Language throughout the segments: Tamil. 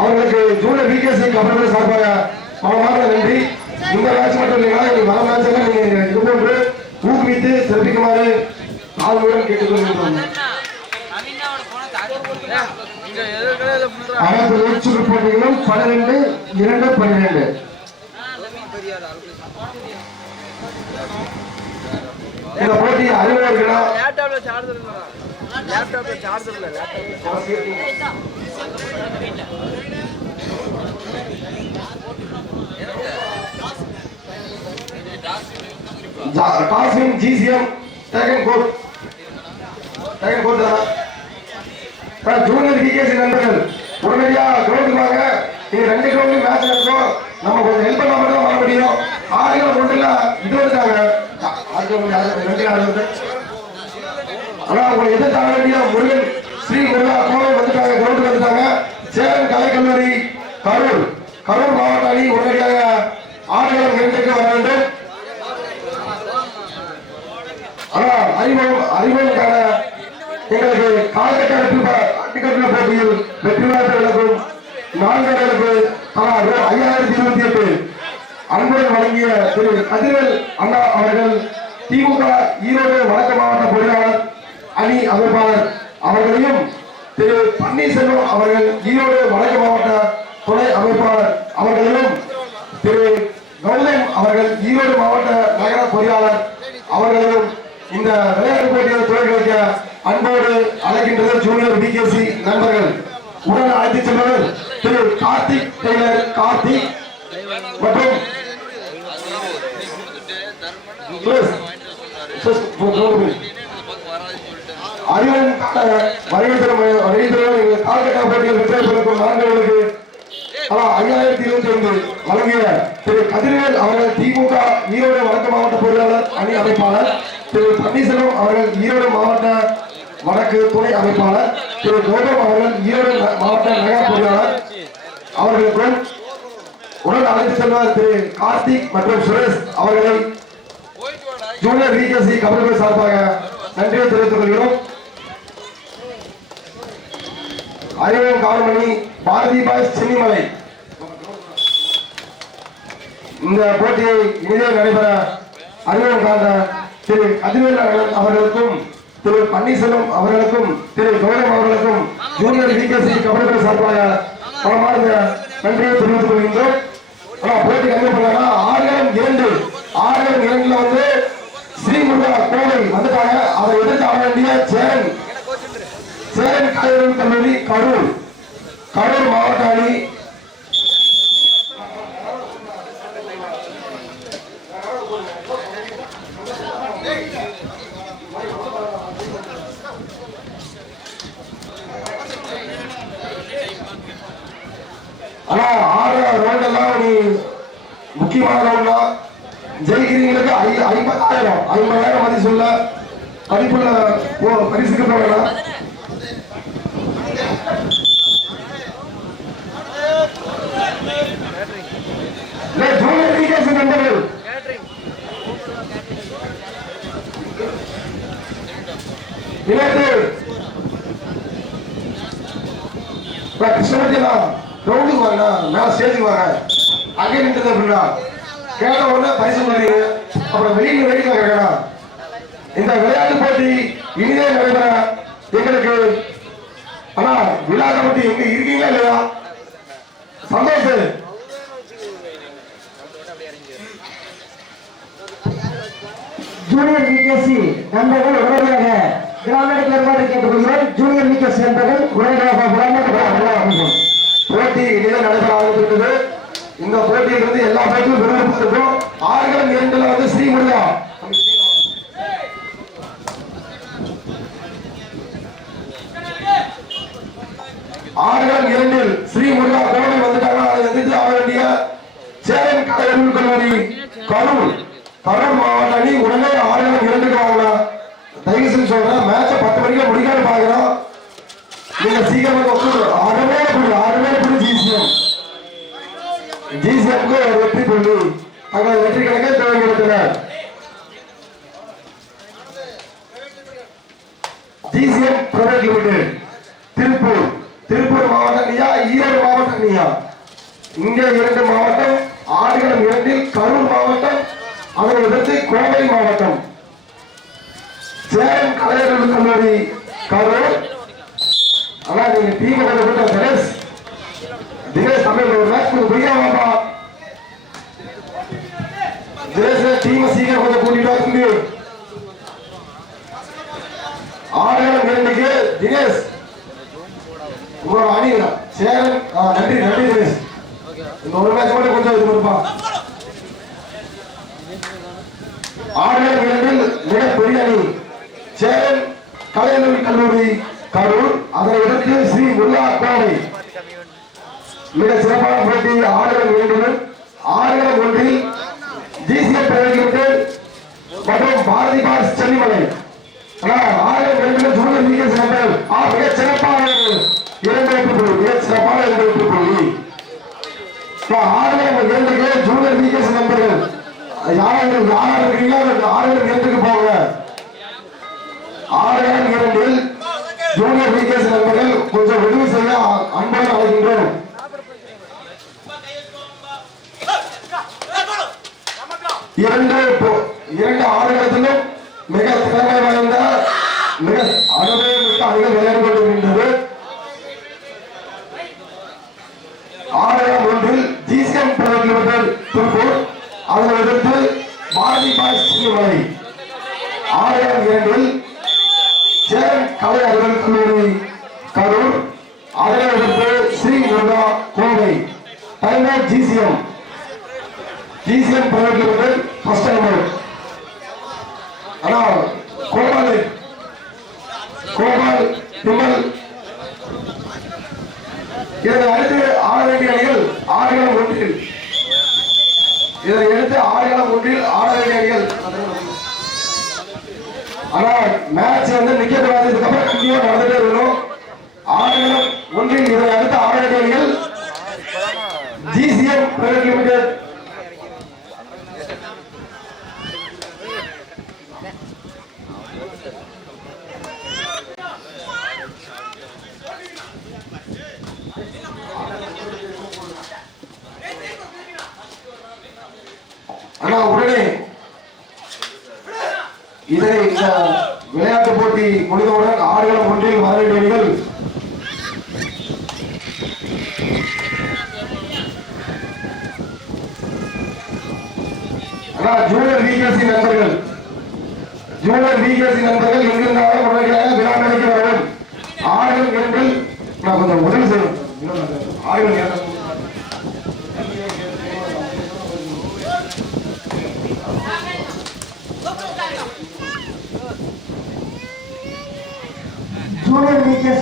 அவர்களுக்கு ஜூனியர் விகேசி கபடி சார்பாக மனமார்ந்த நன்றி. இந்த மேட்ச் மட்டும் இல்லைன்னா இன்னைக்கு வர மேட்ச் எல்லாம் நீங்க இது போன்று ஊக்குவித்து சிறப்பிக்குமாறு ஆளுநருடன் கேட்டுக்கொள்கிறோம். அனைத்து உள்சுற்று போட்டிகளும் 12-2-12. இந்த போட்டி அறிவுரைகளா tossing GCM taken court junior VKC நண்பர்கள் உடனடியா கிரௌண்டுக்கு வாங்க. நீங்க 2 கிரௌண்ட் மேட்ச் நடக்கும். நம்ம கொஞ்சம் ஹெல்ப் பண்ணா மட்டும் வர முடியும். 6 கிரௌண்ட்ல இது வந்துட்டாங்க. ஆனா உங்களுக்கு எதிர்த்தாங்க வேண்டிய முருகன் ஸ்ரீ முருகா கோவை வந்துட்டாங்க. கிரௌண்டுக்கு வந்துட்டாங்க. சேரன் கலைக்கல்லூரி கரூர் மாவட்ட அணி உடனடியாக 6 2க்கு வர வேண்டும். ஆனா அறிமுகக்கான எங்களுக்கு கால்கட்ட போட்டியில் வெற்றி பெற்றவர்களுக்கும் 4 அணிகளுக்கு 5028 அன்புடன் வழங்கிய திரு கதிரவேல் அண்ணா அவர்கள் திமுக ஈரோடு வடக்கு மாவட்ட பொறியாளர் அணி அமைப்பாளர் அவர்களையும் திரு பன்னீர்செல்வம் அவர்கள் ஈரோடு வடக்கு மாவட்ட துணை அமைப்பாளர் அவர்களையும் திரு கௌதம் அவர்கள் ஈரோடு மாவட்ட நகர பொறியாளர் அவர்களையும் இந்த விளையாட்டு போட்டியை துவக்கி வைக்க அன்போடு அழைக்கின்றது ஜூனியர் விகேசி நண்பர்கள். உடன் அழைத்து செல்வர்கள் திரு கார்த்திக் டெய்லர் கார்த்திக் மற்றும் அறிவன் கால்கட்டா போட்டியில் வெற்றி பெறும் 4 அணிகளுக்கு 5025 வழங்கிய திரு கதிரவேல் அவர்கள் திமுக ஈரோடு வடக்கு மாவட்ட பொறியாளர் அணி அமைப்பாளர், திரு பன்னீர்செல்வம் அவர்கள் ஈரோடு மாவட்ட வடக்கு துணை அமைப்பாளர், திரு கௌதம் அவர்கள் ஈரோடு மாவட்ட நகர பொறியாளர் அவர்களுக்கும் உடன் அழைத்து செல்வார் திரு கார்த்திக் மற்றும் சுரேஷ் அவர்களை ஜூனியர் விகேசி கபடி சார்பாக நன்றியை தெரிவித்துக் கொள்கிறோம். அறிவன் காவல்மணி பாரதி பாய்ஸ் சென்னிமலை இந்த போட்டியை இனிதே நடைபெற அறிவன் காண்ட திரு கதிரவேல் அவர்களுக்கும் திரு பன்னீர்செல்வம் அவர்களுக்கும் திரு கௌதம் அவர்களுக்கும் ஜூனியர் விகேசி கபடி சார்பாக பலமார்ந்த நன்றியை தெரிவித்துக் கொள்கின்றோம். போட்டி கம்மி பண்ணா 6-2 வந்து ஸ்ரீமுருகா கோவை வந்துட்டாங்க. அதை எதிர்த்து ஆட வேண்டிய சேரன் கல்லூரி கரூர் மாவட்ட அணி ஆனா 6 ரவுண்டெல்லாம் நீ முக்கியமான ரவுண்டா ஜெயிக்கிறீங்களுக்கு 50,000 மதி சொல்ல படிப்புல பரிசுக்கு போகலாம். நண்பர்கள் கிருஷ்ணமூர்த்தியா கிரௌண்டுக்கு வாங்க, மேல ஸ்டேஜுக்கு வாங்க. அங்கே நின்றது அப்படின்னா கேட்ட உடனே பரிசு பண்ணுறீங்க, அப்புறம் வெளியில் கேட்கறா. இந்த விளையாட்டு போட்டி இனிதே நடைபெற எங்களுக்கு ஆனா விழா கமிட்டி எங்க இருக்கீங்களா இல்லையா? சந்தோஷம். ஜூனியர் விகேசி நண்பர்கள் உடனடியாக கிராமத்தில் ஏற்பாடு கேட்டுக்கொள்கிறோம். ஜூனியர் விகேசி நண்பர்கள் உடனடியாக போட்டி இனிதே நடைபெற ஆரம்பித்திருக்கிறது. இந்த போட்டியிலிருந்து எல்லா போட்டியும் விரும்பப்பட்டிருக்கும். 6-2 வந்து ஸ்ரீமுருகா ஸ்ரீமுருகா கோவை வந்துட்டாங்க. அதை எதிர்த்து ஆட வேண்டிய சேரன் கல்லூரி கரூர் மாவட்ட அணி உடனே 6-2 வாங்கலாம். தயவு செஞ்சு சொல்றேன், மேட்ச 10 மணிக்கு முடிக்காம பாக்குறோம். நீங்க சீக்கிரமா 6 ஜிசிஎம்க்கு ஒரு வெற்றி புள்ளி தங்கள் வெற்றி கணக்கை தேவைப்படுத்தினர். ஜிசிஎம் பிரைவேட் லிமிடெட் திருப்பூர் மாவட்ட ஈரோடு மாவட்ட அணியா? இங்கே 2 மாவட்டம், ஆடுகளம் 2 கரூர் மாவட்டம், அதனை எதிர்த்து கோவை மாவட்டம். சேலம் கலைஞர்கள் கல்லூரி கரூர். ஆனா நீங்க டீம் கூட்ட தினேஷ் தமிழ் ஒரு மேட்ச் கொஞ்சம் புரியாமப்பா. தினேஷ் டீம் சீக்கிரம் கொஞ்சம் கூட்டிட்டு வந்து ஆடுகளம் 2க்கு தினேஷ் உங்களோட அணி சேரன். நன்றி நன்றி தினேஷ். இந்த ஒரு மேட்ச் மட்டும் கொஞ்சம் இது கொடுப்பா. ஆடுகளம் 2 மிக பெரிய அணி சேரன் கலைஞர்கள் கல்லூரி கரூர், அதனை எதிர்த்து ஸ்ரீ முல்லா கோவை. மிக சிறப்பான போட்டி. ஆடுகளம் 2 ஆடுகளம் 1 ஜிசிஎம் பிரைவேட் மற்றும் பாரதி பாஸ் சென்னிமலை. ஆடுகளம் 2 ஜூனியர் லீக் சென்டர் மிக சிறப்பான 2 சிறப்பான 2 புள்ளி. ஆடுகளம் 2க்கு ஜூனியர் லீக் நண்பர்கள் யார் இருக்கிறீங்களோ ஆடுகளம் 2க்கு போங்க. ஆடுகளம் 2 ஜூனியர் லீக் நண்பர்கள் கொஞ்சம் உதவி செய்ய அன்புடன் அழைக்கின்றோம். 2 ஆடுகளத்திலும் மிக திறமை வாய்ந்த மிக அனுபவமிக்க அணிகள் விளையாடி கொண்டிருக்கின்றது. ஆடுகளம் 1 ஜிசிஎம் பிரைவேட் திருப்பூர், அதனை எதிர்த்து பாரதி பாஸ் சென்னிமலை. ஆடுகளம் 2 சேரன் கலை அறிவியல் கல்லூரி கரூர், அதனை எதிர்த்து Sri Muruga Kovai. Timer GCM private limited first timer. ஆனா கோபால் விமல் இதனை அடுத்து ஆட வேண்டிய அணிகள் ஆடுகளம் 1. இதனை எடுத்து ஆடுகளம் 1 ஆட வேண்டிய அணிகள். ஆனா மேட்ச் நிக்க கூடாது. இதுக்கப்புறம் கண்டிப்பா நடந்துட்டே வரும். ஆடுகளம் 1 இதனை அடுத்து ஆட வேண்டிய அணிகள் ஜிசிஎம் பிரைவேட் லிமிடெட். ஆனா உடனே இதனை இந்த விளையாட்டு போட்டி முடிந்தவுடன் ஆடுகளம் 1 வர வேண்டிய அணிகள் ஜூனியர் விகேசி நண்பர்கள் எங்கிருந்தாலும் உடனடியாக விழாமணிக்கு வரவும். ஆடுகளம் 2 நான் கொஞ்சம் உதவி செய்யும். ஆடுகளம்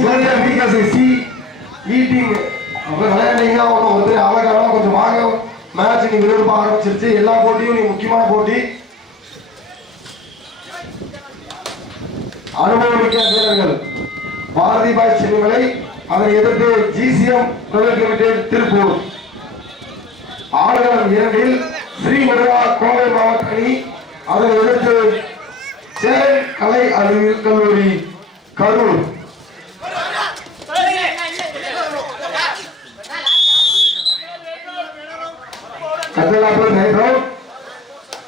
ஜூனியர் விகேசி ஈட்டிங் விளையாண்டீங்க. ஒருத்தர் அழகான கொஞ்சம் வாங்க. மேட்ச் நீ விறுவிறுப்பா ஆரம்பிச்சிருச்சு. எல்லா போட்டியும் நீ முக்கியமான போட்டி. அனுபவமிக்க வீரர்கள் பாரதி பாய் சென்னிமலை, அதனை எதிர்த்து ஜிசிஎம் பிரைவேட் லிமிடெட் திருப்பூர். ஆடுகளம் 2 ஸ்ரீ முருகா கோவை மாவட்ட அணி, அதனை எதிர்த்து சேரன் கலை அறிவியல் கல்லூரி கரூர்.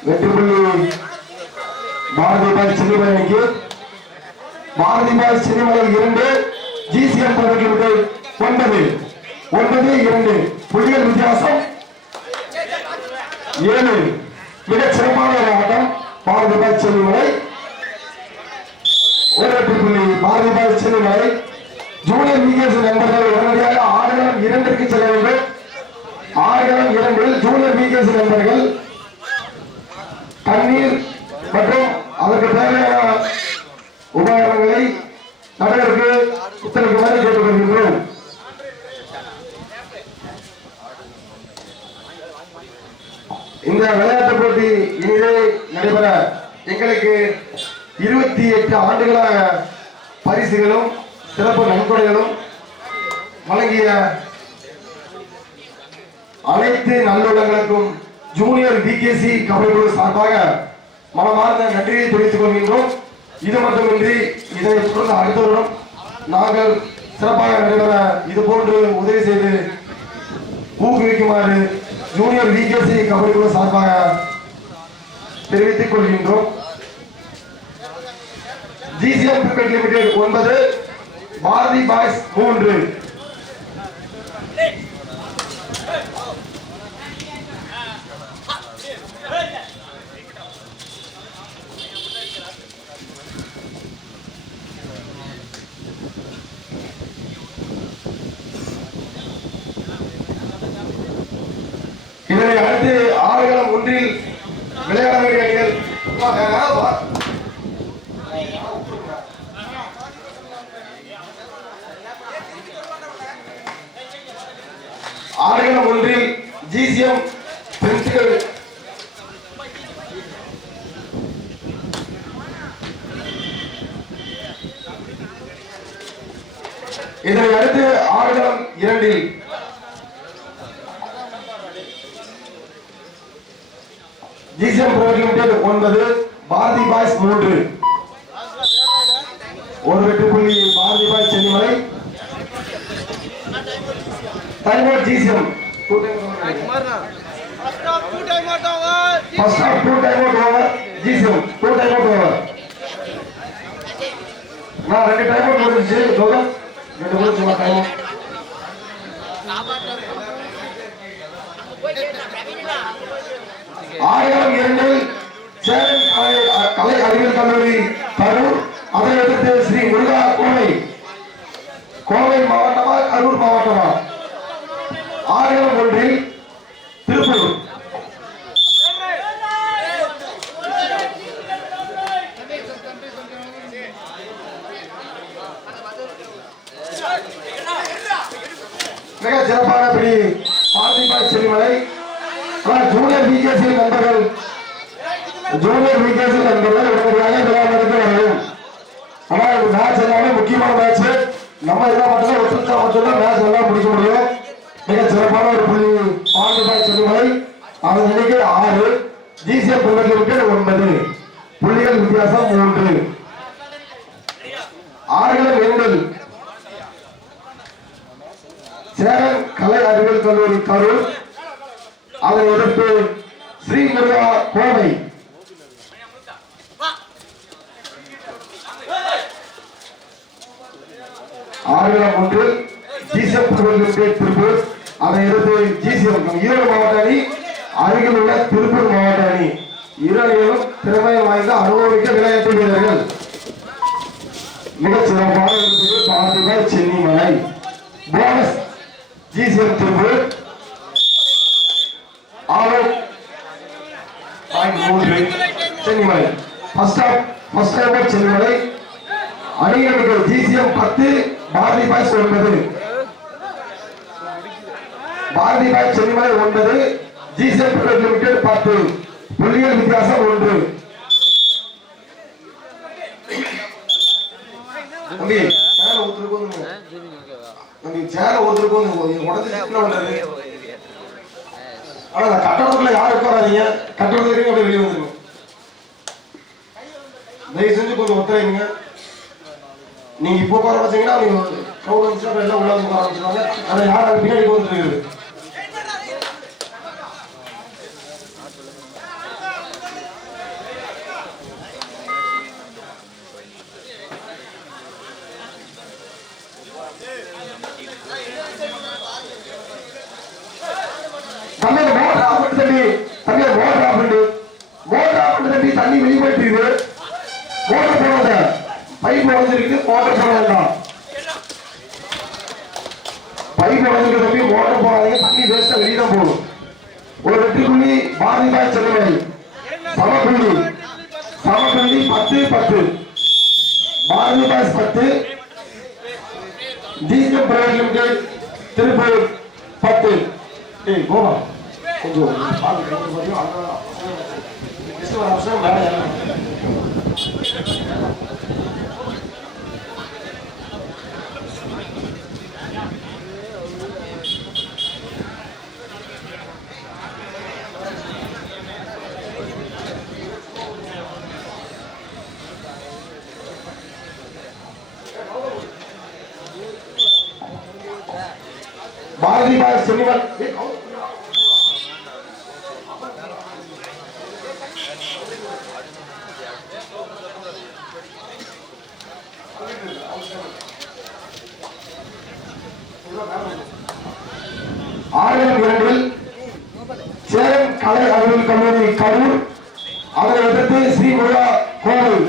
வெற்றி புள்ளி பாரதி பாய் சென்னிமலை அணிக்கு. Bharathi boy Chennimalai 2 GCM private limited 9 புள்ளிகள் வித்தியாசம் 7. மிகச் சிறப்பான ஒரு ஆட்டம் பாரதி பாய் சென்னிமலை. ஒரு வெற்றி புள்ளி Bharathi boy Chennimalai. Junior VKC நண்பர்கள் உடனடியாக ஆடுகளம் 2ற்கு செல்ல வேண்டும். ஆடுகளம் 2 ஜூனியர் விகேசி நண்பர்கள் தண்ணீர் மற்றும் அதற்கு தேவையான உபகரணங்களை நடுவருக்கு உத்தரவுமாறு கேட்டுக்கொள்கின்றோம். இந்த விளையாட்டு போட்டி இனிதே நடைபெற எங்களுக்கு 28 ஆண்டுகளாக பரிசுகளும் சிறப்பு நன்கொடைகளும் வழங்கிய அனைத்து நல்லுள்ளங்களுக்கும் ஜூனியர் விகேசி கபடி குழு சார்பாக மனமார்ந்த நன்றியை தெரிவித்துக் கொள்கின்றோம். இது மட்டுமின்றி இதை தொடர்ந்து அடுத்த வருடம் நாங்கள் சிறப்பாக நடைபெற இது போன்று உதவி செய்து ஊக்குவிக்குமாறு ஜூனியர் விகேசி கபடி குழு சார்பாக தெரிவித்துக் கொள்கின்றோம். GCM cricket limited 9, Bharathi boys 3. இதனை அடுத்து ஆடுகளம் ஒன்றில் விளையாட வேண்டிய அணிகள் ஆடுகளம் ஒன்றில் ஜிசிஎம் பிரின்சிபல் இதனை அடுத்து ஆடுகளம் 2 GCM private limited 9, Bharathi boys 3. ஒரு வெற்றி புள்ளி Bharathi boys Chennimalai. Time out GCM. First half 2 time out over GCM 2 time out over. நான் 2 டைம் அவுட் முடிஞ்சிச்சு. தோகம் 2 முடிஞ்சு டைம் அவுட். ஆயிரம் 2 சேரன் கலை அறிவியல் கல்லூரி கரூர். அதை அடுத்து ஸ்ரீ முருகா கோவை மாவட்டமா கரூர் மாவட்டமா? ஆயிரம் 1 திருப்பூர். மிக சிறப்பான பிடி பாரதி பாய் செல்லிமலை. ஜூனியர் விகேசி நண்பர்கள் உடனடியாக விளையாடுறதுக்கு வரணும். ஆனால் இந்த மேட்ச் எல்லாமே முக்கியமான மேட்ச். நம்ம இதெல்லாம் மட்டும்தான் ஒத்துழைச்சா மட்டும்தான் மேட்ச் எல்லாம் முடிக்க முடியும். மிக சிறப்பான ஒரு புள்ளி பாரதி பாய் செல்லிமலை. அதன் எண்ணிக்கை 6, ஜிசிஎம் பிரைவேட் லிமிடெட் 9. புள்ளிகள் வித்தியாசம் 3. ஆடுகளம் 2 சேரன் கலை அறிவியல் கல்லூரி கரூர். அதை எதிர்த்து ஸ்ரீ முருகா கோவை. ஆடுகளம் 1 ஜிசிஎம் திருப்பூர். அதை எதிர்த்து ஜிசிஎம் ஈரோடு மாவட்ட அணி, அருகில் உள்ள திருப்பூர் மாவட்ட அணி. இரு அணிகளும் திறமையை வாய்ந்த அனுபவிக்க விளையாட்டு வீரர்கள். மிகச் சிறப்பான Bharathi boys Chennimalai. Bonus GCM Tiruppur 6.3 Chennimalai. First time Chennimalai. அணிகளுக்கு GCM 10, Bharathi boys 9. Bharathi boy Chennimalai 9, GCM private limited 10. புள்ளிகள் வித்தியாசம் 1. தம்பி சேர ஒருத்தருக்கும் உடச்சு பண்றது. ஆனா கட்டணத்துல யாரும் உட்காராதீங்க. கட்டணத்துக்கு வெளியே வந்துருங்க. தயவு செஞ்சு கொஞ்சம் ஒத்துழைங்க. நீங்க இப்போ உட்கார வச்சீங்கன்னா நீங்க crowd வந்துச்சுன்னா எல்லாம் உள்ள உட்கார ஆரம்பிச்சிருவாங்க. ஆனா யாரும் பின்னாடி வந்துருக்குது. தண்ணி வெளியே போயிட்டு மோட்டர் போடாத. பைப் உடஞ்சிருக்கு, மோட்டர் போட வேண்டாம். பைப் உடஞ்சிருக்கு தம்பி, மோட்டர் போடாதீங்க. தண்ணி வேஸ்டா வெளியே தான் போகும். ஒரு வெற்றி புள்ளி பாரதி பாய் சென்னிமலை. சமப்புள்ளி 10-10. Bharathi boys 10, GCM private limited Tiruppur 10. கோபா கொஞ்சம் அவசரம் வேலை. பாரதி பாய் சென்னிமல் ஆயிரம் இரண்டில் சேரன் கலை அறிவியல் கல்லூரி கரூர், அதனை எதிர்த்து ஸ்ரீ முருகா கோவில்.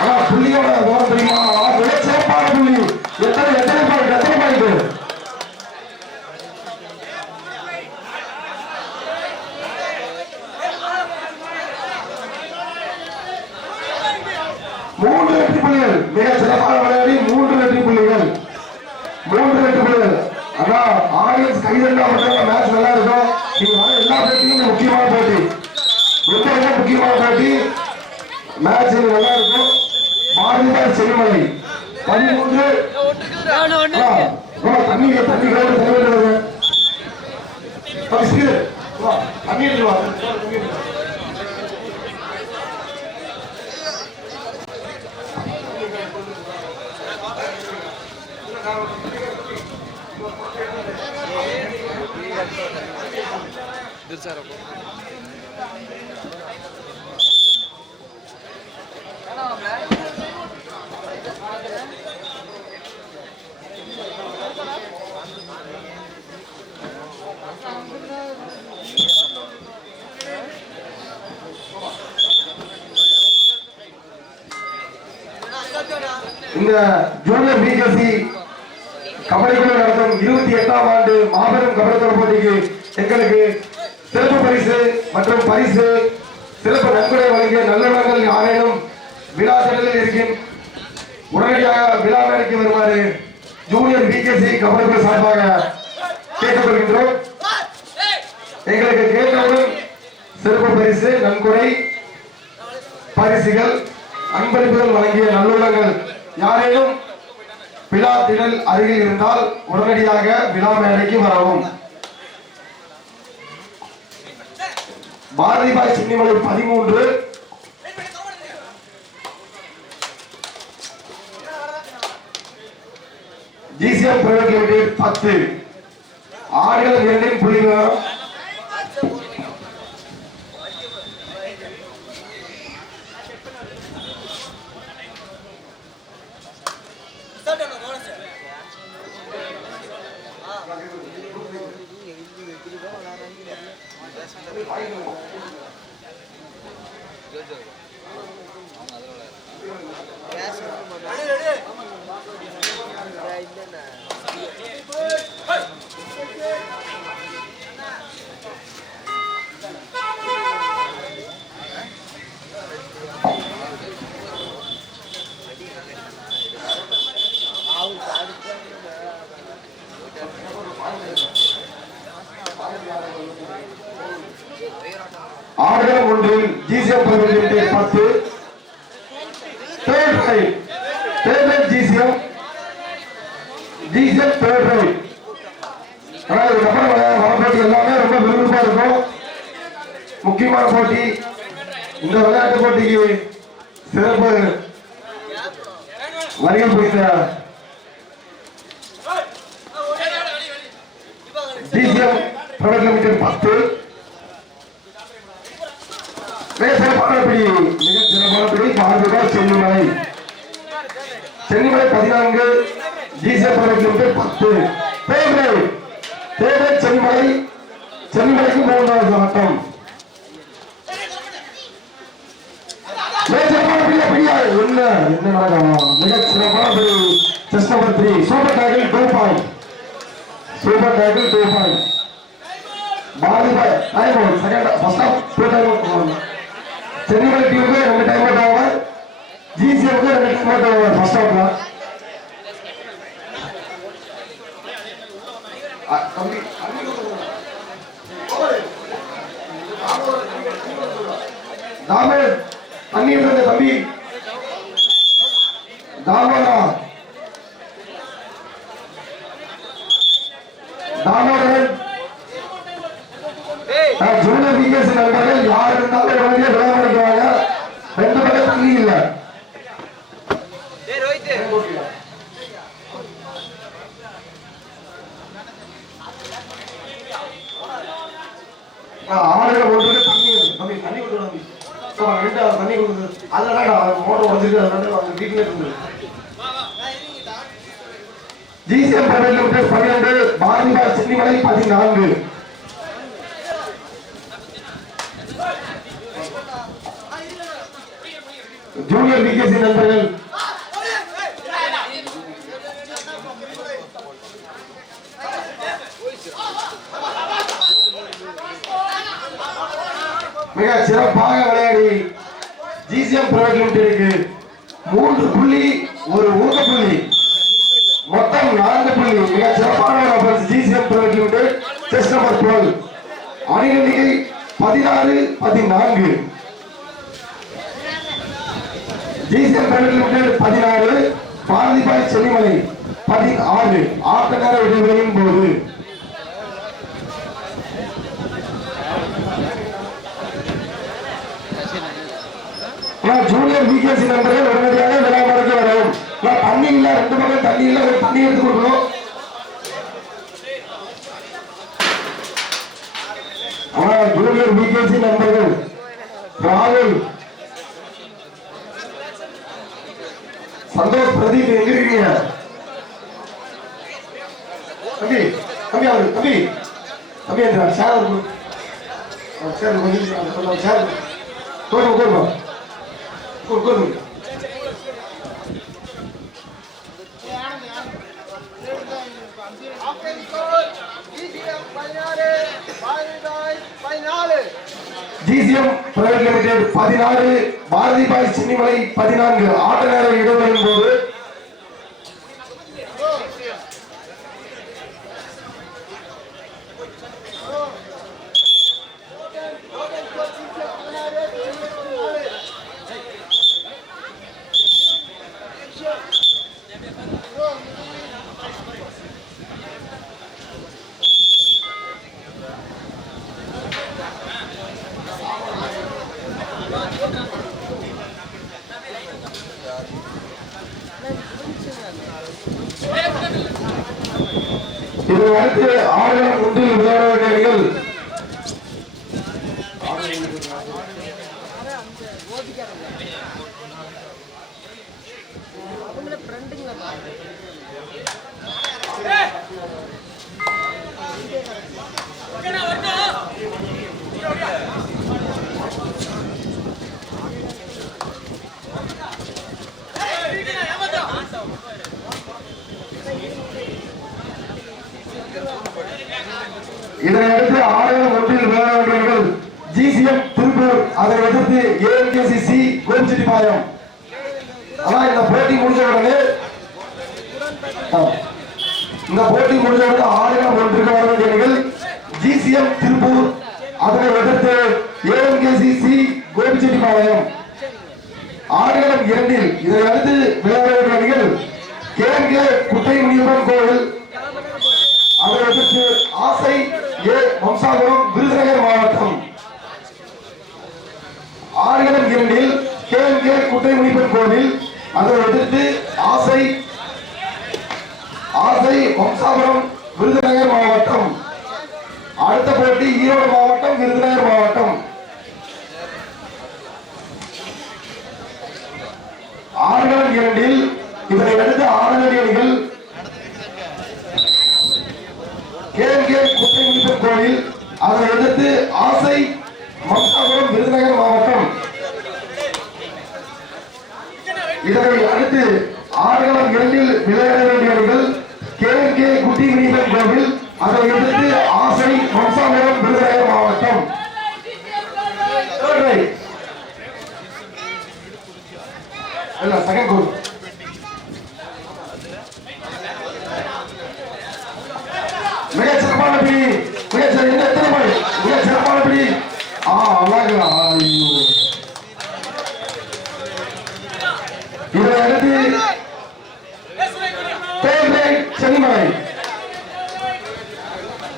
ஆனா புள்ளியோட தூரம் தெரியுமா? சிறப்பான புள்ளி. எத்தனை பாயிண்ட்? 3 வெற்றி புள்ளிகள். மிக சிறப்பான விளையாடி 3 வெற்றி புள்ளிகள். 3 வெற்றி புள்ளிகள். ஆனா ஆடியன்ஸ் கைதட்டா மட்டும் மேட்ச் நல்லா இருக்கும். நீங்க எல்லா போட்டியும் முக்கியமான போட்டி, ரொம்ப முக்கியமான போட்டி. மேட்ச் நல்லா இருக்கும். பாரதியார் செல்மலை 13 தண்ணி இந்த ஜூனியர் பிகேசி கபடி குழு நடத்தும் 28ஆம் ஆண்டு மாபெரும் கபடி தொடர் போட்டிக்கு எங்களுக்கு சிறப்பு பரிசு மற்றும் பரிசு சிறப்பு நன்கொடை வழங்கிய நல்லவர்கள் யாரேனும் விழா திடலில் இருக்கின் உடனடியாக விழா மேடைக்கு வருமாறு ஜூனியர் பிகேசி கபடி குழு சார்பாக கேட்டுக்கொள்கின்றோம். எங்களுக்கு கேட்டவுடன் சிறப்பு பரிசு நன்கொடை பரிசுகள் அன்பளிப்புகள் வழங்கிய நல்லுள்ளங்கள் யாரேனும் விழா திடல் அருகில் இருந்தால் உடனடியாக விழா மேடைக்கு வரவும். Bharathibai சின்னிமலை 13, GCM private limited 10. ஆடுகள் இரண்டின் புள்ளிவிவரம் ஆடுகளம் ஒன்றில் GCM private limited 10. Third right GCM third right. இதுக்கப்புறம் வர போட்டி எல்லாமே ரொம்ப விறுவிறுப்பா இருக்கும். முக்கியமான போட்டி. இந்த விளையாட்டு போட்டிக்கு சிறப்பு வரிகள் குறித்த ஜிசிஎம் பிரைவேட் லிமிடெட் 10. சிறப்பான பிடி, மிக சிறப்பான பிடி. Bharathiyar Chennimalai 14, GCM private limited 10. Third சென்னிமலைக்கு 3வது ஆட்டம். என்ன நடக்கும்? மிக சிறப்பான பிடி. Chess number 3. Super tackle 2 point. Bharathi boys time out. Second first half 2 time out. Chennimalai டீமுக்கு 2 டைம் அவுட் ஓவர், ஜிசிஎம்க்கு 2 டைம் அவுட் ஓவர். ஃபர்ஸ்ட் ஆஃப்ல தாமர் தண்ணி இருந்த தம்பி தாமோதரன் ஜூனியர் பிகேசி நண்பர்கள் யார் இருந்தாலும் உடனே விளையாடுவாங்க. 2 பக்கம் தண்ணி இல்லை. ஆளுநர் ஒன்று தண்ணி தம்பி தண்ணி கொண்டு தம்பி தண்ணி கொடுக்குது அதெல்லாம் மோட்டர் உடஞ்சிருக்கு அதனால அவங்க வீட்டிலே இருந்தது GCM private limited 12 Bharathi boys Chennimalai 14 junior VKC நண்பர்கள் மிக சிறப்பாக விளையாடி ஜிசிஎம் பிரைவேட் லிமிடெடுக்கு 3 புள்ளி ஒரு ஊக்க புள்ளி மொத்தம் 4 புள்ளி மிக சிறப்பான GCM private limited chess number 12 அணி எண்ணிக்கை 16-14 GCM private limited 16 Bharathibai Chennimalai 16 ஆட்ட நேர இடைவெளியின் போது ஜூனியர் விகேசி நண்பர்கள் உடனடியாக விளையாடுறதுக்கு வரவும் தண்ணி இல்ல 2 பக்கம் தண்ணி இல்ல ஒரு தண்ணி எடுத்து கொடுக்கணும் ஜூனியர் விகேசி நண்பர்கள் ராகுல் சந்தோஷ் பிரதீப் எங்க இருக்கீங்க தம்பி தம்பி அவரு தம்பி தம்பி அந்த சேர் சேர் கொஞ்சம் சேர் தோணும் தோணும் கொடுக்கணும் GCM private limited 16 Bharathibai Chennimalai 14 ஆட்ட நேர இடைவெளியின் போது இதை அடுத்து ஆடுகளம் ஒன்றில் விளையாட வேண்டியவர்கள் இதனையடுத்து ஆடுகளம் ஒன்றில் விளையாட வேண்டியவர்கள் ஜிசிஎம் திருப்பூர் அதை எதிர்த்து ஏஎம்கேசிசி கோபிச்செட்டிப்பாளையம் ஆனா இந்த போட்டி முடிஞ்ச உடனே ஆடுகளம் ஒன்றுக்கு வர வேண்டியவர்கள் ஜிசிஎம் திருப்பூர் அதனை எதிர்த்து ஏஎம்கேசிசி கோபிச்செட்டிப்பாளையம் ஆடுகளம் 2 இதை அடுத்து விளையாட வேண்டியவர்கள் கேஎம்கே குட்டை முனியப்பன் கோவில் அதை எதிர்த்து ஆசை ஏ வம்சாபுரம் விருதுநகர் மாவட்டம் ஆடுகளம் 2 கேஎம்கே குட்டை முனியப்பன் கோவில் அதை எதிர்த்து ஆசை வம்சாபுரம் விருதுநகர் மாவட்டம் அடுத்த போட்டி ஈரோடு மாவட்டம் விருதுநகர் மாவட்டம் ஆடுகளம் 2 இதனை அடுத்து ஆடுகள அணிகள் கேஎம்கே குட்டை முனியப்பன் கோவில் அதை எதிர்த்து ஆசை வம்சாபுரம் விருதுநகர் மாவட்டம் இதனை அடுத்து ஆடுகளம் 2 விளையாட வேண்டிய அணிகள் கேஎம்கே குட்டை முனியப்பன் கோவில் அதை எதிர்த்து ஆசை வம்சாபுரம் விருதுநகர் மாவட்டம் செகண்ட் கோல் மிக சிறப்பான பிடி மிக சிறப்பான பிடி இதை அடுத்து சென்னிமலை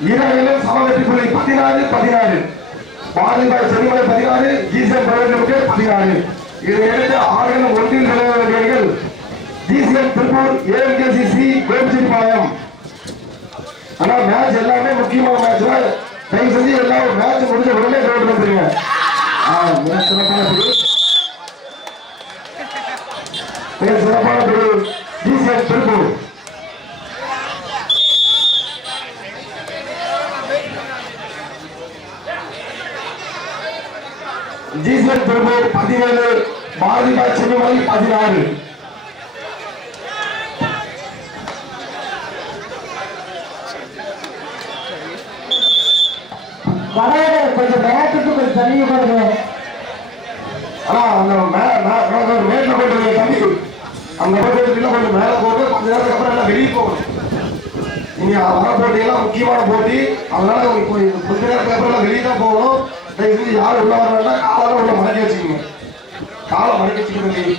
இரவிலும் சமவெற்றி புள்ளி 16-16 Bharathibai Chennimalai 16 GCM private limited 16 இதை அடுத்து ஆடுகளம் ஒன்றில் விளையாட வேண்டியவர்கள் ஜிசிஎம் திருப்பூர் ஏஎம்கேசிசி கோபிச்செட்டிப்பாளையம் ஆனா மேட்ச் எல்லாமே முக்கியமான மேட்ச்ல தயவு செஞ்சு எல்லாம் மேட்ச் முடிஞ்ச உடனே கிரவுண்ட் வந்துருங்க. மிக சிறப்பான பிடி, மிக சிறப்பான பிடி ஜிசிஎம் திருப்பூர். ஜிசிஎம் திருப்பூர் 17, பாரதிபாய் சென்னிமலை 16. கொஞ்சம் பேட்டுக்கு கொஞ்சம் தண்ணி பாருங்க. அந்த மேட்ல போட்டு தம்பி அந்த போட்டு கொஞ்சம் மேல போட்டு கொஞ்ச நேரத்துக்கு அப்புறம் எல்லாம் வெளியே போகணும். நீங்க வர போட்டியெல்லாம் முக்கியமான போட்டி, அதனால கொஞ்ச நேரத்துக்கு அப்புறம் எல்லாம் வெளியே தான் போகணும். தயவு செஞ்சு யாரும் உள்ள வர வேண்டாம். காலம் உள்ள மடக்கி வச்சுக்கோங்க, காலை மடக்கி வச்சுக்கணும்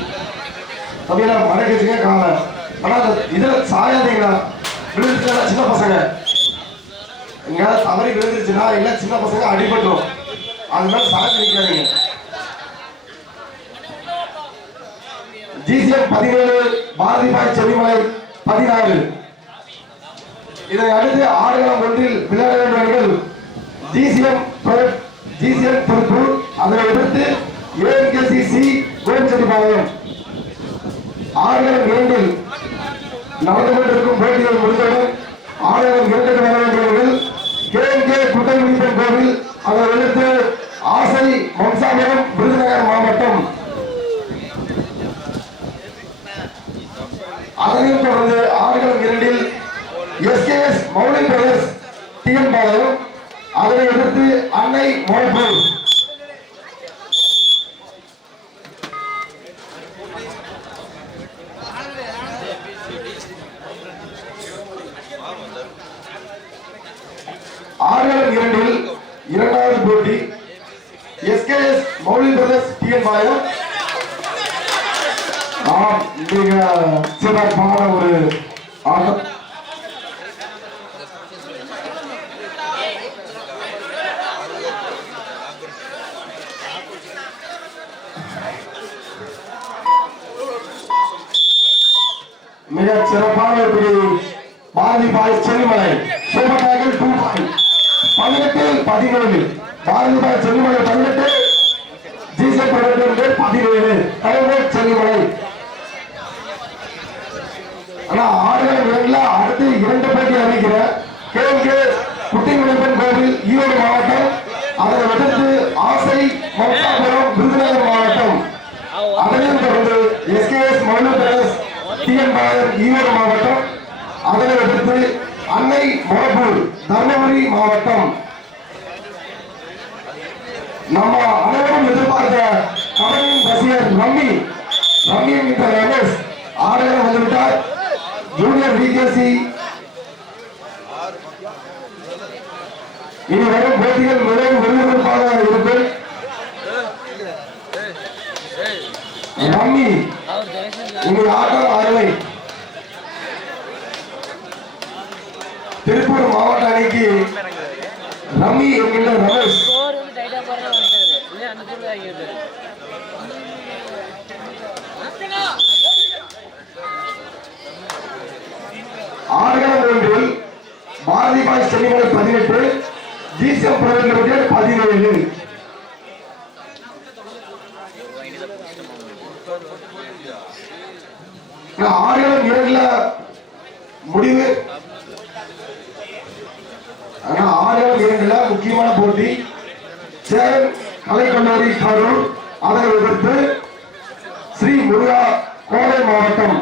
தம்பியெல்லாம் மடக்கி வச்சுக்க காலை. ஆனா அந்த இதுல சாயாதீங்களா, விழுந்துச்சுன்னா சின்ன பசங்க எங்கேயாவது தவறி விழுந்துருச்சுன்னா இல்லை சின்ன பசங்க அடிபட்டுரும், அதனால சாய்ச்சி நிற்காதீங்க. ஜிசிஎம் 17, பாரதிபாய் சென்னிமலை 16. இதை அடுத்து ஆடுகளம் ஒன்றில் விளையாட வேண்டியவர்கள் ஜிசிஎம் திருப்பூர், அதனை எதிர்த்து ஏஎம்கேசிசி கோவிச்செட்டிப்பாளையம். ஆடுகளம் 2இல் நடந்து கொண்டிருக்கும் போட்டிகள் முடிந்தவுடன் ஆடுகளம் 2க்கு வர வேண்டியவர்கள் கேஎம்கே குட்டைமுடிப்பன் கோவில், அதனை எதிர்த்து ஆசை மம்சாபுரம் விருதுநகர் மாவட்டம். அதனையும் தொடர்ந்து ஆடுகளம் 2இல் SKS Mouli brothers TN Palayam, அதனை எதிர்த்து அன்னை மோப்பூர். ஆடுகளம் 2இல் இரண்டாவது போட்டி SKS Mouli brothers TN Palayam. மிக சிறப்பான ஒரு ஆட்டம். மிக சிறப்பான ஒரு Bharathi boys Chennimalai super tiger 18-17. Bharathi boys Chennimalai 18, GCM 17 tiger Chennimalai. ஆனா ஆடுகளம் 2ல அடுத்து 2 போட்டி அறிவிக்கிற கேஎம்கே குட்டிமுனைப்பன் கோவில் ஈரோடு மாவட்டம், அதனை எதிர்த்து ஆசை மம்சாபுரம் விருதுநகர் மாவட்டம். அதனையும் தொடர்ந்து எஸ்கேஎஸ் மௌலி பிரதர்ஸ் டிஎன் பாளையம் ஈரோடு மாவட்டம், அதனை எதிர்த்து அன்னை மோப்பூர் தர்மபுரி மாவட்டம். நம்ம அனைவரும் எதிர்பார்த்த கபடியின் ரசிகர் ரம்மி என்கிற ரமேஷ் ஆடுகளம் வந்துவிட்டார். ஜூனியர் விகேசி இனி வரும் போட்டிகள் மிகவும் விறுவிறுப்பாக இருக்கும். ரம்மி இனி ஆட்டம் அருமை. திருப்பூர் மாவட்ட அணிக்கு ரம்மி என்கின்ற ரமேஷ். ஆடுகளம் 1இல் பாரதிபாய் சென்னிமலை 18, ஜிசிஎம் 17. ஆடுகளம் 2ல முடிவு. ஆடுகளம் 2ல முக்கியமான போட்டி சேலம் கலைக்கல்லூரி கரூர், அதனை எதிர்த்து ஸ்ரீ முருகா கோவை மாவட்டம்.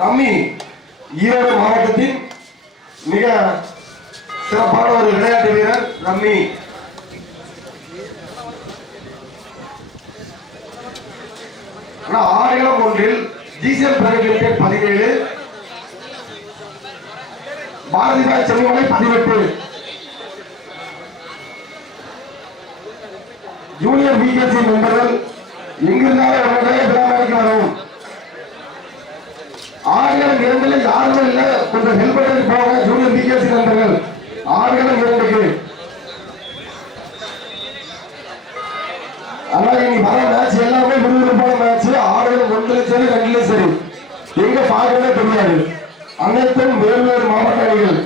ரம்மி ஈரோடு மாவட்டத்தின் மிக சிறப்பான ஒரு விளையாட்டு வீரர் ரம்மி. ஆடுகளம் 1இல் GCM 17, Bharathibai Chennimalai 18. Junior VKC மெம்பர்கள் எங்கிருந்தாலும் உடனே விழாமணிக்கு வரவும். இரண்டுல யாருமே இல்ல, கொஞ்சம் ஹெல்ப் பண்ணி போங்க ஜூனியர் பிகேசி நண்பர்கள். ஆடுகளம் 2க்கு. ஆனா இனி வர மேட்ச் எல்லாமே விறுவிறுப்பான மேட்ச். ஆடுகளம் 1லும் சரி 2லும் சரி, எங்க பாக்குறதே தெரியாது. அனைத்தும் வேறு மாவட்ட அணிகள்.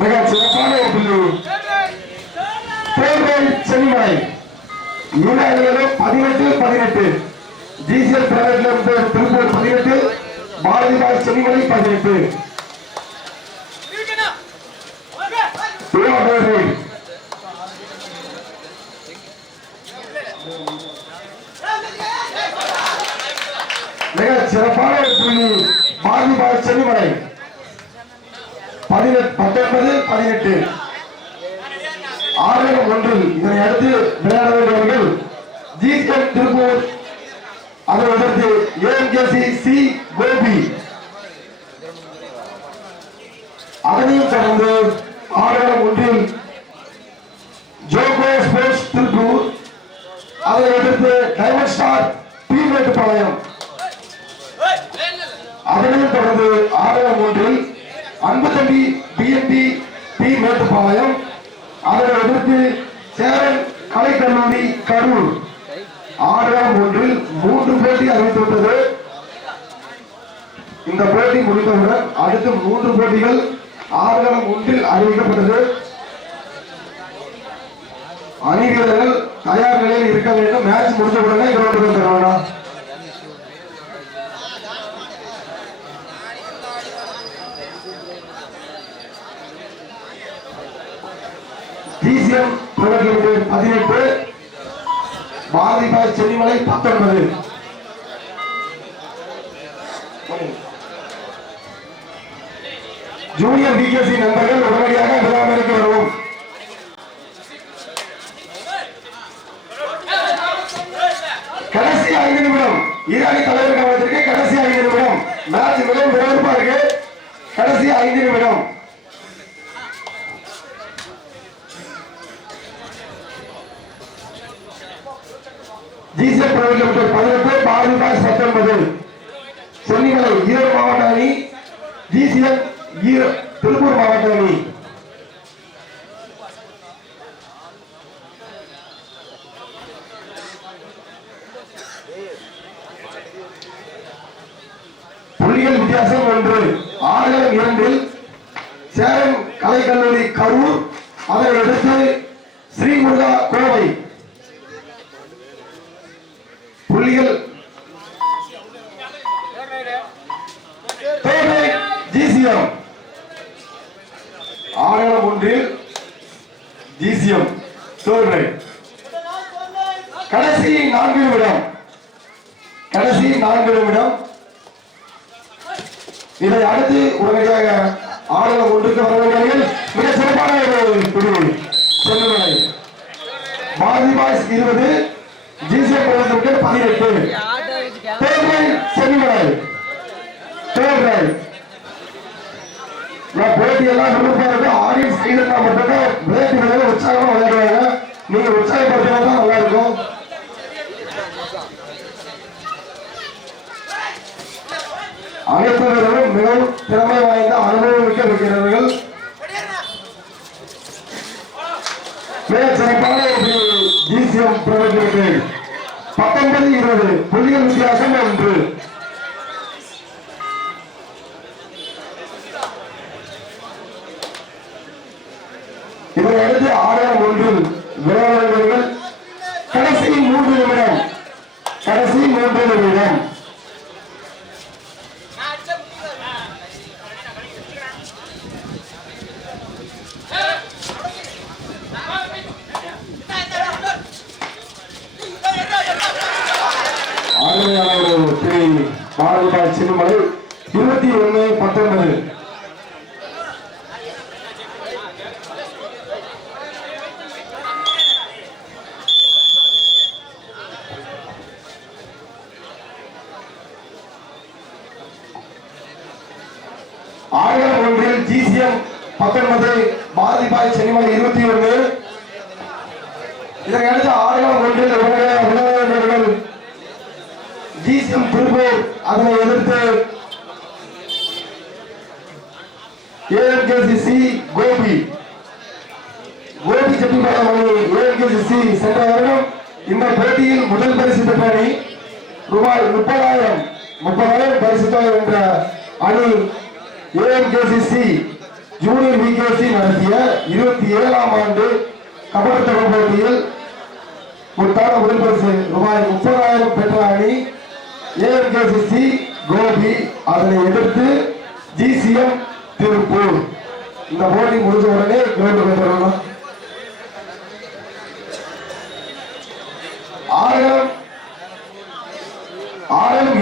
மிக சிறப்பான ஒரு புள்ளி. சென்னிமலை இரு அணிகளும் 18-18. ஜிசிஎல் பிரைவேட்ல இருந்து திருப்பூர் 18, பாரதிதாஸ் சென்னிமலை 18. மிக சிறப்பான ஒரு புள்ளி. பாரதிதாஸ் சென்னிமலை 19-18. ஆடுகளம் 1ல் இதனை அடுத்து விளையாட வேண்டியவர்கள் ஜிஎம் திருப்பூர், அதை எதிர்த்து ஏஎம்கேசி சி கோபி. அதனையும் தொடர்ந்து ஆடுகளம் 1ல் ஜோகோ ஸ்போர்ட்ஸ் திருப்பூர், அதை எதிர்த்து டைமண்ட் ஸ்டார் பி மேட்டுப்பாளையம். அதனையும் தொடர்ந்து ஆடுகளம் 1ல் அன்புதம்பி பிஎம்பி பி மேட்டுப்பாளையம், அதை எதிர்த்து சேரன் கலைக்கல்லூரி கரூர். ஆடுகளம் 1ல் 3 போட்டி அறிவித்துவிட்டது. இந்த போட்டி முடிந்தவுடன் அடுத்து 3 போட்டிகள் ஆடுகளம் 1ல் அறிவிக்கப்பட்டது. அணி வீரர்கள் தயார் நிலையில் இருக்க வேண்டும். மேட்ச் முடிஞ்ச உடனே கிரவுண்டுக்கு தர வேண்டாம். GCM 18, Bharathidas Chennimalai 19. Junior BKC நண்பர்கள் உடனடியாக விழாவிற்கு வருவோம். கடைசி 5 நிமிடம். ஈரானி தலைவர் கவனத்திற்கு கடைசி 5 நிமிடம். மேட்ச் மிகவும் விறுவிறுப்பா இருக்கு. கடைசி 5 நிமிடம். ஜிசிஎம் 18, பாரதிதாஸ் 19. சென்னிமலை ஈரோடு மாவட்ட அணி, ஜிசிஎம் திருப்பூர் மாவட்ட அணி. புள்ளிகள் வித்தியாசம் 1. ஆடுகளம் 2ல் சேரன் கலைக்கல்லூரி கரூர், அதை எதிர்த்து ஸ்ரீமுருகா கோவை. புள்ளிகள் ஜிசிஎம். ஆடுகளம் 1ல் ஜிசிஎம் கடைசி 4 நிமிடம். கடைசி 4 நிமிடம். இதை அடுத்து உடனடியாக ஆடுகளம் 1க்கு வர வேண்டியவர்கள் மிக சிறப்பான ஒரு பிரிவு. சென்னிமலை பாரதிதாஸ் 20, ஜிசிஎம் 18. சென்னிமலை போட்டி எல்லாம் விருப்பம். ஆடியன்ஸ் கைதட்டா மட்டும்தான் விளையாட்டு உற்சாகமா விளையாடுவாங்க. நீங்க உற்சாகப்படுத்தினா தான் நல்லா இருக்கும். அனைத்து வீரர்களும் மிகவும் திறமை வாய்ந்த அனுபவம் மிக்க இருக்கிறார்கள். மிக சிறப்பான ஜிசிஎம் பிரைவேட் 19-20. புள்ளிகள் வித்தியாசம் 1. இதனை அடுத்து ஆடுகளம் 1ல் விளையாடுவீர்கள். கடைசி 3 நிமிடம். கடைசி 3 நிமிடம். பாரதிதாஸ் சென்னிமலை 21-19. ஆடுகளம் ஒன்றில் GCM 19 பாரதிபாய் சென்னிமலை 21. இதனை அடுத்து ஆடுகளம் ஒன்றில் விளையாடுகள் GCM திருப்பூர் அதனை எதிர்த்து AMKCC கோபி செட்டிப்பாளையம் அணி. AMKCC சென்ற வருடம் இந்த போட்டியில் முதல் பரிசு பெற்ற அணி. ரூபாய் 30,000 பரிசு தொகை வென்ற அணி AMKCC ஜூனியர் VKC நடத்திய 27ஆம் ஆண்டு கபடி தொடர் போட்டியில் முத்தான முதல் பரிசு ரூபாய் 30,000 பெற்ற அணி AMKCC கோபி. அதனை எதிர்த்து GCM திருப்பூர். இந்த போட்டி முடிஞ்ச உடனே கிரவுண்ட் வந்துடணும். ஆடுகளம்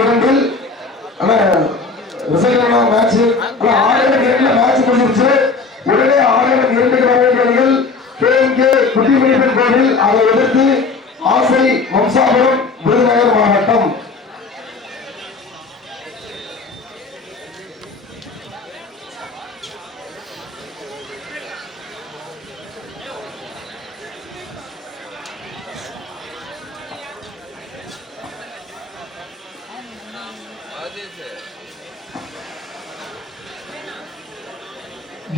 2 மேட்ச் ஆடுகளம் 2 மேட்ச் முடிஞ்சிருச்சு. உடனே ஆடுகளம் 2 வர வேண்டிய அணிகள் KMK குட்டிமணிப்பன் கோவில், அதை எதிர்த்து ஆசை வம்சாபுரம் விருதுநகர் மாவட்டம்.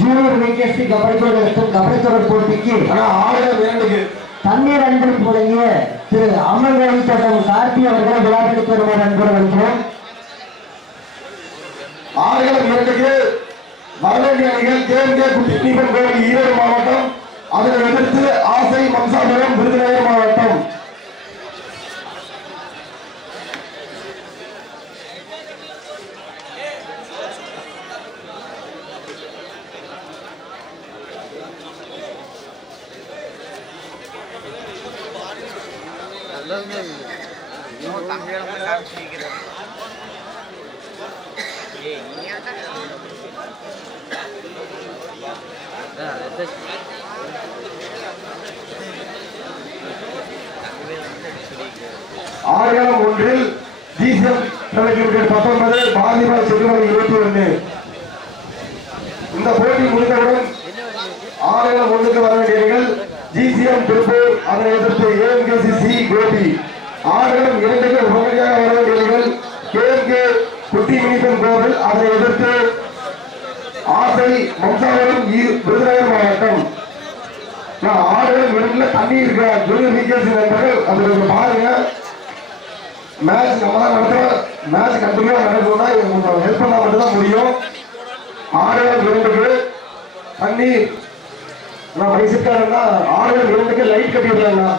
ஜூனியர் VKC கபடி தொடர் போட்டிக்கு ஆடுகளம் 2 தண்ணீர் அன்பு தொடங்கிய திரு அமர்வேலி தோட்டம் கார்த்தி அவர்கள் விளையாட்டு பெறுமாறு அன்புடன் வைக்கிறோம். ஆடுகளம் 2 வரவேண்டிய அணிகள் KMK குட்டிமணிப்பன் கோவில் ஈரோடு மாவட்டம், அதனை எதிர்த்து ஆசை வம்சாபுரம் விருதுநகர் மாவட்டம். ஆடுகளம் 1 GCM 19 பாரதிபாய் சென்னிமலை 21. இந்த போட்டி முடிந்தவுடன் ஆடுகளம் 1க்கு வர வேண்டிய அணிகள் GCM திருப்பூர், அதனை எதிர்த்து AMKCC கோபி. ஆடுகளம் 2க்கு உடனடியாக வர வேண்டிய அணிகள் KMK குட்டிமணிப்பன் கோவில், அதனை எதிர்த்து ஆசை வம்சாவரம் விருதுநகர் மாவட்டம். ஆடுகளம் 2ல தண்ணி இருக்கிற ஜூனியர் VKC நண்பர்கள் அது கொஞ்சம் பாருங்க. மேட்ச் நம்ம தான் நடத்துறோம். மேட்ச் கண்டிப்பா நடக்கணும்னா கொஞ்சம் ஹெல்ப் பண்ணா மட்டும்தான் முடியும். ஆடுகளம் 2க்கு தண்ணீர் நான் வயசுக்காரன்னா ஆடுகளம் 2க்கு லைட் கட்டிடுறேன்னா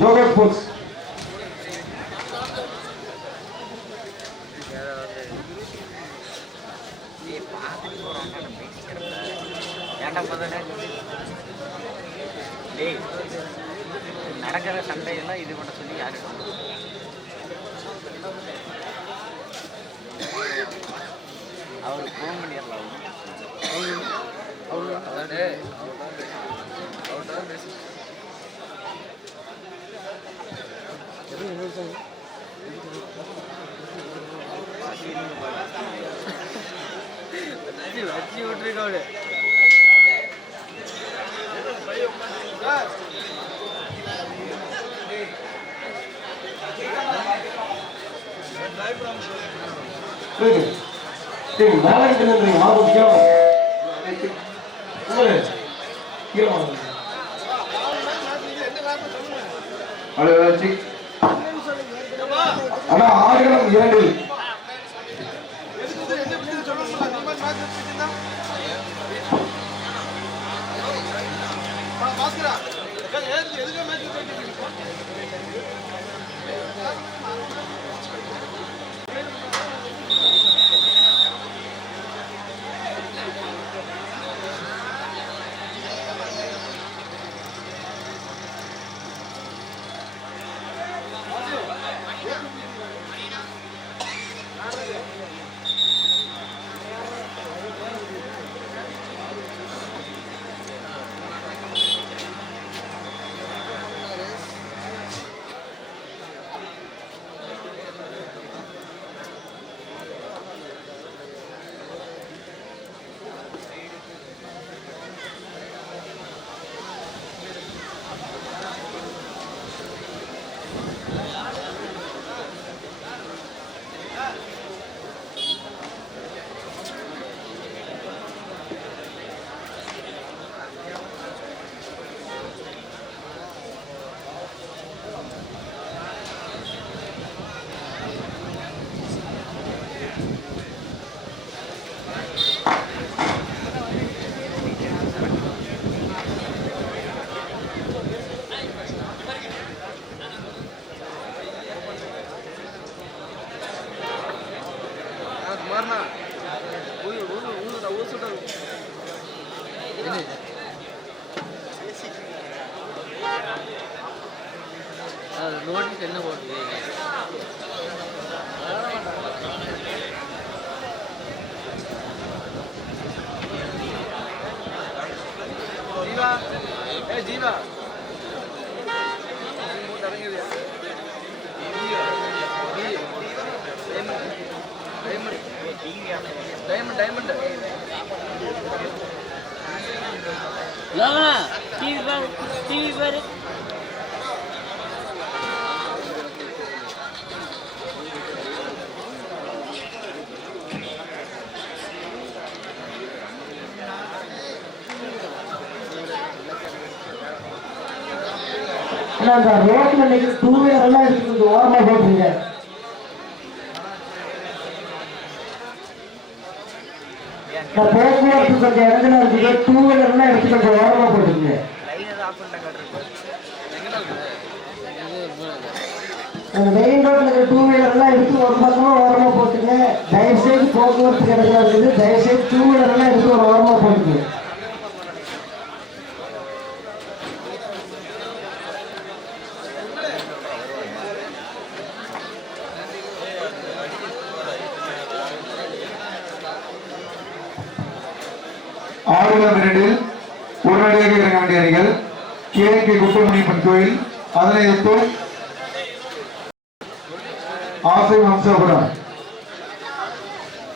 Yogurt Foods. நடக்கிற சண்டையெல்லாம் இது பண்ண சொல்லி யாரு அவருக்கு ஃபோன் பண்ணிடலாம். அதாவது அவர்கிட்ட பேச வச்சு விட்டுருக்கோடு ஆனா ஆடுகளம் 2 ஆடுகளம் நோட்டீஸ் என்ன போட்டு ஜீவா ஜீவா டைமண்ட் டிவி பாரு அந்த ரோட்ல இன்னைக்கு டூ வீலர் எல்லாம் எடுத்து கொஞ்சம் ஓரமா போட்டுருங்க. போக்குவரத்து கொஞ்சம் இடத்துல இருக்குது, டூ வீலர் எல்லாம் எடுத்து கொஞ்சம் ஓரமா போட்டுருங்க. அந்த மெயின் ரோட்ல இருக்கிற டூ வீலர் எல்லாம் எடுத்து ஒரு பக்கமா ஓரமா போட்டுங்க. தயவுசெய்து போக்குவரத்து இடத்துல இருக்குது, தயவுசெய்து டூ வீலர் எல்லாம் எடுத்து ஒரு ஓரமா போட்டுங்க. ஆடுகளம் 2 உடனடியாக இறங்க வேண்டிய அணிகள் கேகே குப்பமணியப்பன் கோயில், அதனை அடுத்து ஆசை வம்சாபுரம்.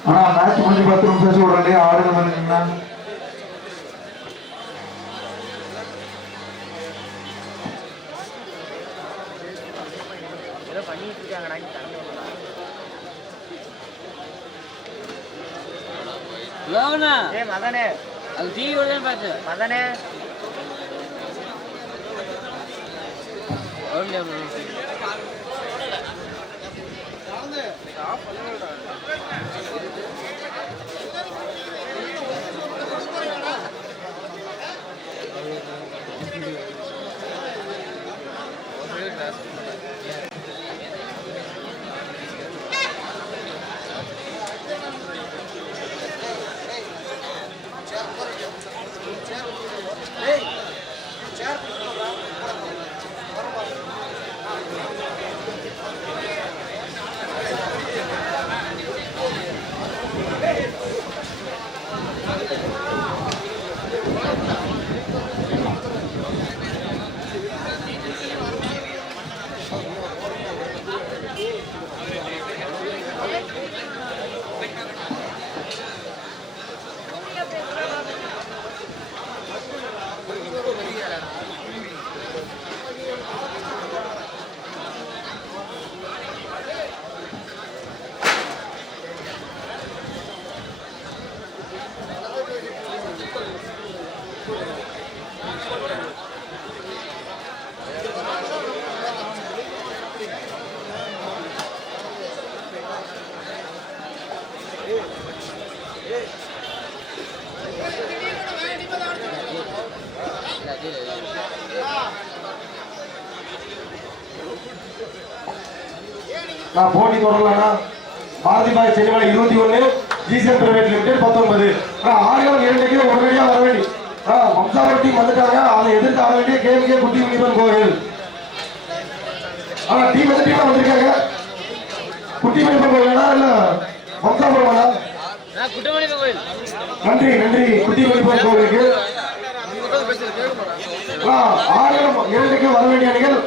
ஆனா மேட்ச் முடிஞ்சு 10 நிமிஷம் உடனே ஆடுகளம் பண்ணீங்கன்னா பண்ணிட்டு இருக்காங்கடா. மதனே அது டிவி பார்த்து மதனே நான் போட்டி தொடரலாம்னா Bharathibai Chennimalai 21, GCM private limited 19. ஆடுகளம் 2க்கு உடனடியாக வர வேண்டி வம்சாவரம் டீம் வந்துட்டாங்க. அதை எதிர்த்து ஆட வேண்டிய கேஎம்கே குட்டிமணியப்பன் கோயில். ஆனா டீம் எந்த டீமா வந்திருக்காங்க? குட்டிமணிப்பன் கோயிலா இல்ல வம்சாபுரமாடா? குட்டமணி கோயில். நன்றி நன்றி குட்டிமணிப்பன் கோவிலுக்கு. ஆயிரம் இரண்டுக்கு வர வேண்டிய அணிகள்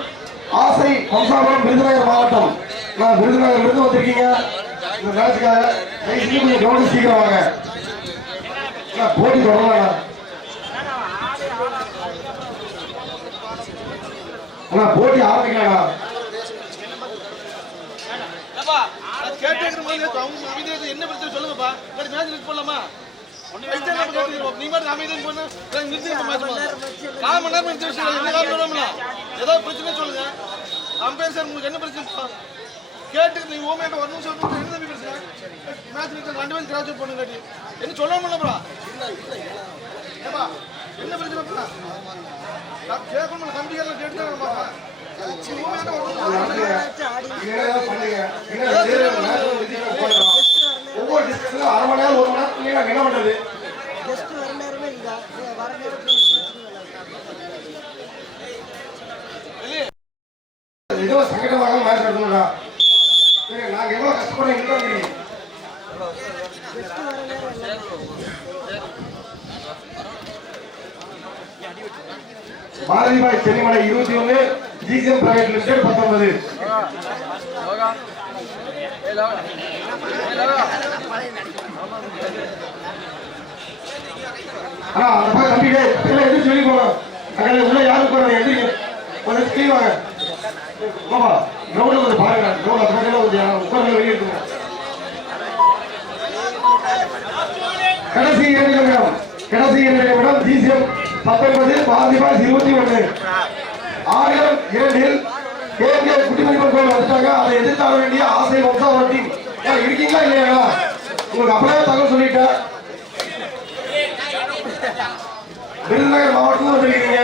ஆசை வம்சாபுரம் விருதுநகர் மாவட்டம். விருதுநகர் இருந்து வந்திருக்கீங்க இந்த மேட்சுக்காக. கொஞ்சம் கவனிச்சு சீக்கிரம் வாங்க. போட்டி தொடரலாம். போட்டி ஆரம்பிக்கலாம். என்ன பிரச்சனை சொல்லுங்கப்பா. மேட்ச் போடலாமா? ஏதோ பிரச்சனை சொல்லுங்க. அம்பேர் சார் உங்களுக்கு என்ன பிரச்சனை கேட்டு நீங்க ஓமையாட்ட ஒரு நிமிஷம் என்ன தம்பி பிரச்சனை? மேட்ச் ரெண்டு பேரும் கிராஜுவேட் பண்ணுங்க. என்ன சொல்ல முடியலப்பா. ஏப்பா என்ன பிரச்சனைப்பா? கேட்கணும் கம்பிகள் கேட்டு தான் பாப்பா. ஒவ்வொரு டிஸ்கஷனும் அரை மணி நேரம் 1 மணி நேரம் என்ன பண்றது? ஏதோ சங்கடமாக மேட்ச் நடத்தணும்டா. நாங்க எவ்வளவு கஷ்டப்படுறோம். Bharathibai Chennimalai 21, GCM private limited 19. அந்த பக்கம் தம்பிகளே எதிர்த்து வெளியே போகணும். அங்கே உள்ள யாருக்கு போறாங்க எதிர்க்கு கொஞ்சம் செய்வாங்க. ஆமா கிரௌண்ட் வந்து பாருங்க. கிரௌண்ட் அந்த பக்கம் கொஞ்சம் உட்கார்ந்து வெளியே இருக்குங்க. கடைசி 2 நிமிடம் ஜிசிஎம் 19, பாரதிபாய் 21. 1002 கேகே குட்டிமணிப்பன் கோயில் வந்துட்டாங்க. அதை எதிர்த்து ஆட வேண்டிய ஆசை வம்சாவரம் டீம் இருக்கீங்களா இல்லையா? உங்களுக்கு அப்படியே தகவல் சொல்லிட்டேன். விருதுநகர் மாவட்டத்தில் வந்திருக்கீங்க.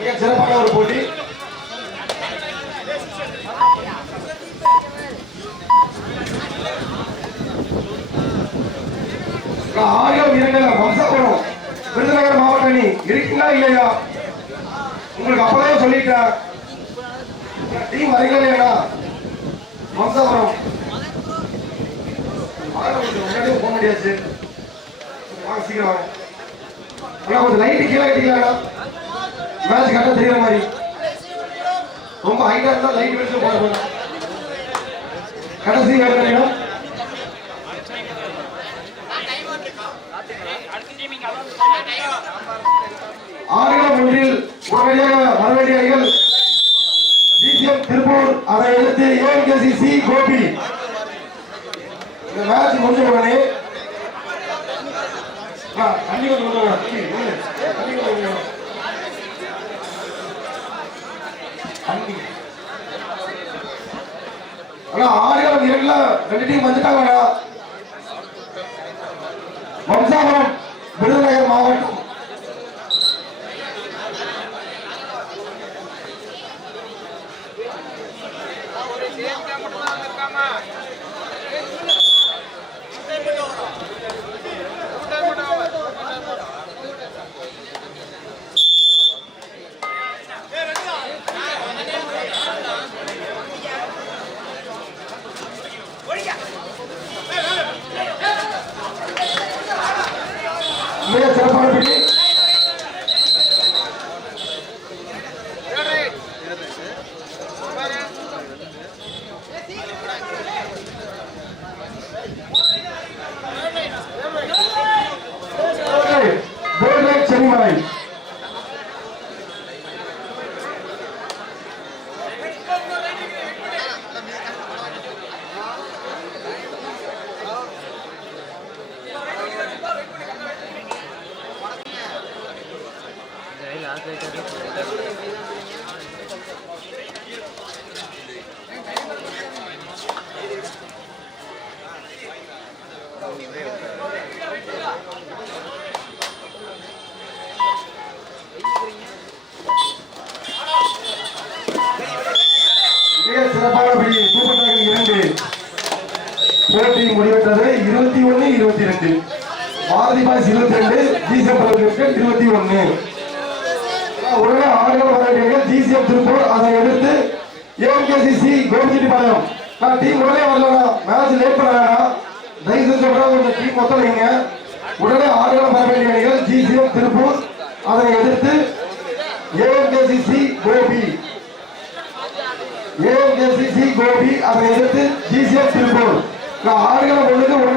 மிக சிறப்பான ஒரு போட்டி. வம்சாபுரம் விருதுநகர் மாவட்ட அணி இருக்கீங்களா இல்லையா? உங்களுக்கு அப்பதான் சொல்லிட்டேன். டீம் வரீங்களா இல்லையா? வம்சாபுரம் முன்னாடியே போக முடியாச்சு. வாங்க சீக்கிரம் வாங்க. கொஞ்சம் லைட்டு கீழே கட்டிக்கலாம்டா. மேட்ச் கரெக்டா தெரியுற மாதிரி. ரொம்ப ஹைட்டா இருந்தா லைட் வச்சு போடணும். கடைசி வேணும். ஆயிரம் ஒன்றில் உடனடியாக வரவேண்டிய அணிகள் ஜிசிஎம் திருப்பூர். அதை எதிர்த்து ஏஎம்கேசி கோபி. இந்த மேட்ச் முடிஞ்ச உடனே தண்ணி கொஞ்சம் ஆனா 1002 2 டீம் வந்துட்டாங்க. வம்சாபுரம் விருதுநகர் மாவட்டம். மிக சிறப்பான பிடி. சென்னிமலை சிறப்பான பிடி. சூப்பர் டாக்கிங் 2. போட்டி முடிவெற்றது 21-22. Bharathi boys 22, GCM 21. உடனே ஆடுகள் வர வேண்டிய ஜிசிஎம் திருப்பூர், அதை எடுத்து ஏஎம்கேசிசி கோபிச்செட்டிப்பாளையம். நான் டீம் உடனே வரலண்ணா, மேட்ச் லேட் பண்ண வேணாம், தயவு செஞ்சு சொல்றேன், டீம் ஒத்துழைங்க. உடனே ஆடுகள் வர வேண்டிய அணிகள் ஜிசிஎம் திருப்பூர், அதை எதிர்த்து ஏஎம்கேசிசி கோபி. ஏஎம்கேசிசி கோபி, அதை எதிர்த்து ஜிசிஎம் திருப்பூர். ஆடுகளை ஒண்ணுக்கு